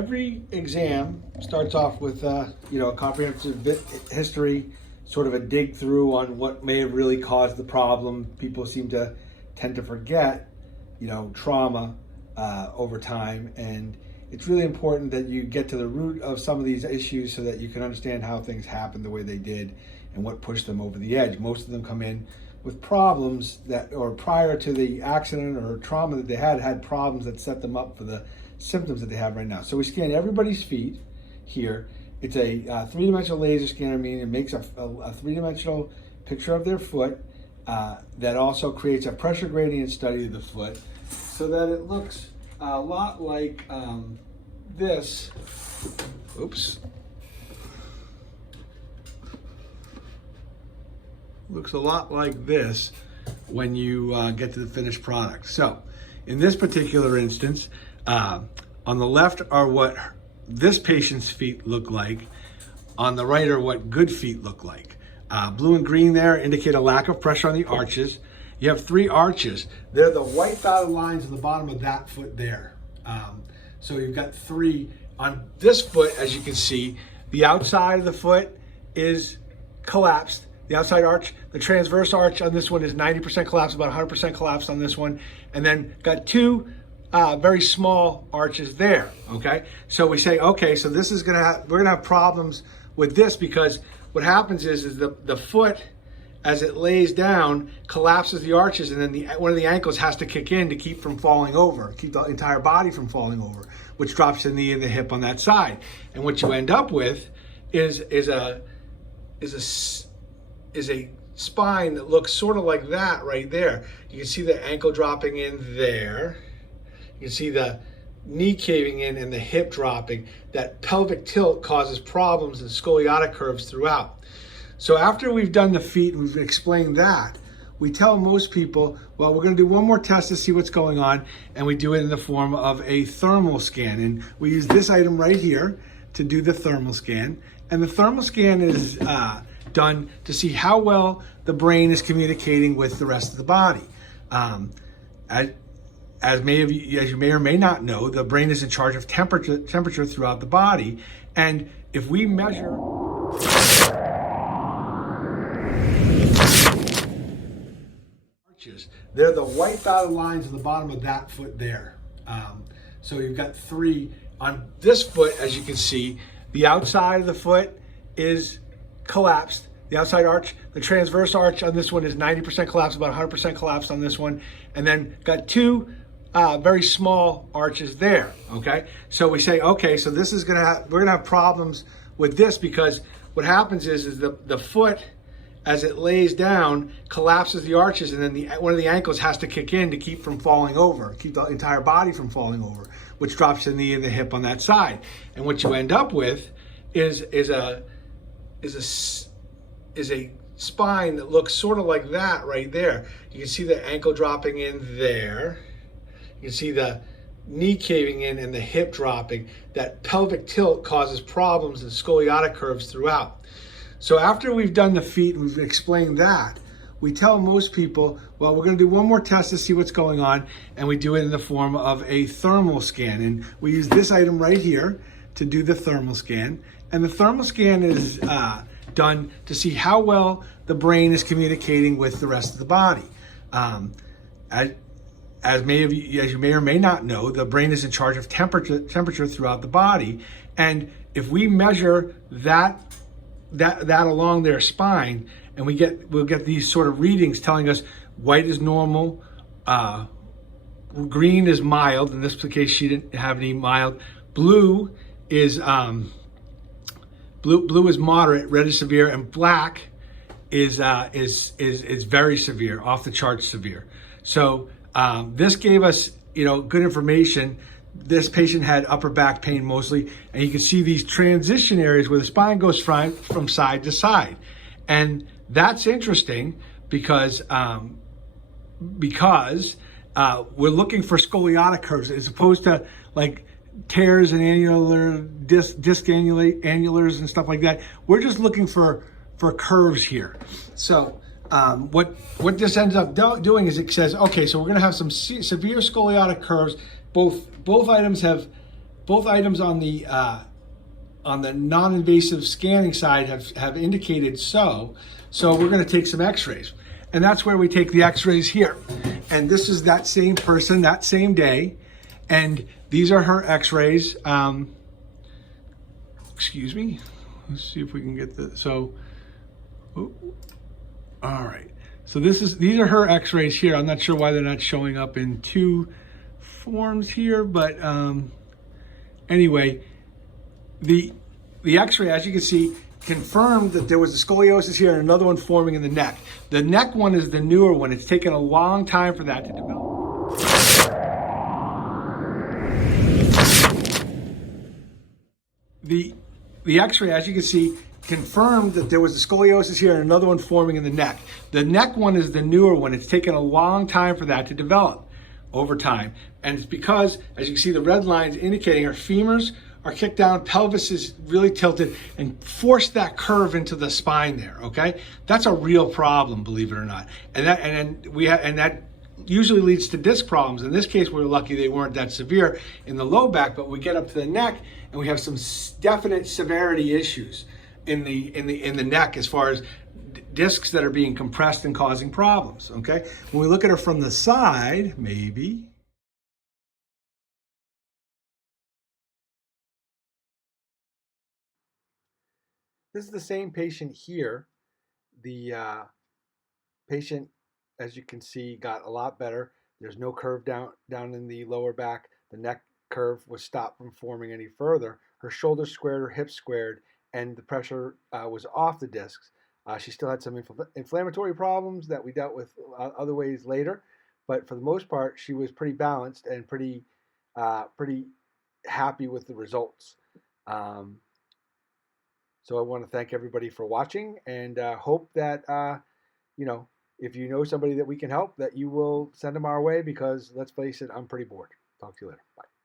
Every exam starts off with a comprehensive history, sort of a dig through on what may have really caused the problem. People tend to forget, trauma over time, and it's really important that you get to the root of some of these issues so that you can understand how things happened the way they did and what pushed them over the edge. Most of them come in with problems or prior to the accident or trauma that they had problems that set them up for the symptoms that they have right now. So we scan everybody's feet here. It's a three-dimensional laser scanner, meaning it makes a three-dimensional picture of their foot that also creates a pressure gradient study of the foot so that it looks a lot like this. Oops. Looks a lot like this when you get to the finished product. So in this particular instance, on the left are what this patient's feet look like. On the right are what good feet look like. Blue and green there indicate a lack of pressure on the arches. You have 3 arches. They're the white dotted lines on the bottom of that foot there. So you've got 3 on this foot. As you can see, the outside of the foot is collapsed. The outside arch, the transverse arch on this one is 90% collapsed, about 100% collapsed on this one. And then got 2 very small arches there, okay? So we say, okay, so this is we're gonna have problems with this because what happens is the foot, as it lays down, collapses the arches, and then one of the ankles has to kick in to keep from falling over, keep the entire body from falling over, which drops the knee and the hip on that side. And what you end up with is a spine that looks sort of like that right there. You can see the ankle dropping in there. You can see the knee caving in and the hip dropping. That pelvic tilt causes problems and scoliotic curves throughout. So after we've done the feet and we've explained that, we tell most people, well, we're gonna do one more test to see what's going on, and we do it in the form of a thermal scan. And we use this item right here to do the thermal scan. And the thermal scan is done to see how well the brain is communicating with the rest of the body. As you may or may not know, the brain is in charge of temperature throughout the body. And if we measure arches, they're the white dotted lines on the bottom of that foot there. So you've got 3 on this foot. As you can see, the outside of the foot is collapsed. The outside arch, the transverse arch on this one is 90% collapsed, about 100% collapsed on this one. And then got 2 very small arches there, okay? So we say, okay, so this is we're gonna have problems with this because what happens is the foot, as it lays down, collapses the arches, and then one of the ankles has to kick in to keep from falling over, keep the entire body from falling over, which drops the knee and the hip on that side. And what you end up with is a spine that looks sort of like that right there. You can see the ankle dropping in there. You can see the knee caving in and the hip dropping. That pelvic tilt causes problems and scoliotic curves throughout. So after we've done the feet and we've explained that, we tell most people, well, we're gonna do one more test to see what's going on, and we do it in the form of a thermal scan. And we use this item right here to do the thermal scan. And the thermal scan is done to see how well the brain is communicating with the rest of the body. As you may or may not know, the brain is in charge of temperature throughout the body. And if we measure that along their spine, and we'll get these sort of readings telling us white is normal, green is mild. In this case, she didn't have any mild. Blue is blue is moderate, red is severe, and black is very severe, off the charts severe. So this gave us good information. This patient had upper back pain mostly, and you can see these transition areas where the spine goes from side to side. And that's interesting because we're looking for scoliotic curves as opposed to like tears and annular disc annulars and stuff like that. We're just looking for curves here. So what this ends up doing is it says, okay, so we're going to have some severe scoliotic curves. Both items have both items on the non-invasive scanning side have indicated so. So we're going to take some x-rays. And that's where we take the x-rays here. And this is that same person, that same day. And these are her x-rays. Excuse me. Let's see if we can get the, so, oh, all right. So these are her x-rays here. I'm not sure why they're not showing up in two forms here, but anyway, the x-ray, as you can see, confirmed that there was a scoliosis here and another one forming in the neck. The neck one is the newer one. It's taken a long time for that to develop. The x-ray, as you can see, confirmed that there was a scoliosis here and another one forming in the neck. The neck one is the newer one. It's taken a long time for that to develop over time. And it's because, as you can see, the red lines indicating her femurs are kicked down, pelvis is really tilted, and forced that curve into the spine there, okay? That's a real problem, believe it or not. And that usually leads to disc problems. In this case, we're lucky they weren't that severe in the low back, but we get up to the neck and we have some definite severity issues in the neck as far as discs that are being compressed and causing problems, okay? When we look at her from the side, maybe, this is the same patient here. The patient, as you can see, got a lot better. There's no curve down in the lower back. The neck curve was stopped from forming any further. Her shoulders squared, her hips squared, and the pressure was off the discs. She still had some inflammatory problems that we dealt with other ways later, but for the most part, she was pretty balanced and pretty happy with the results. So I want to thank everybody for watching, and hope that if you know somebody that we can help, that you will send them our way, because let's face it, I'm pretty bored. Talk to you later. Bye.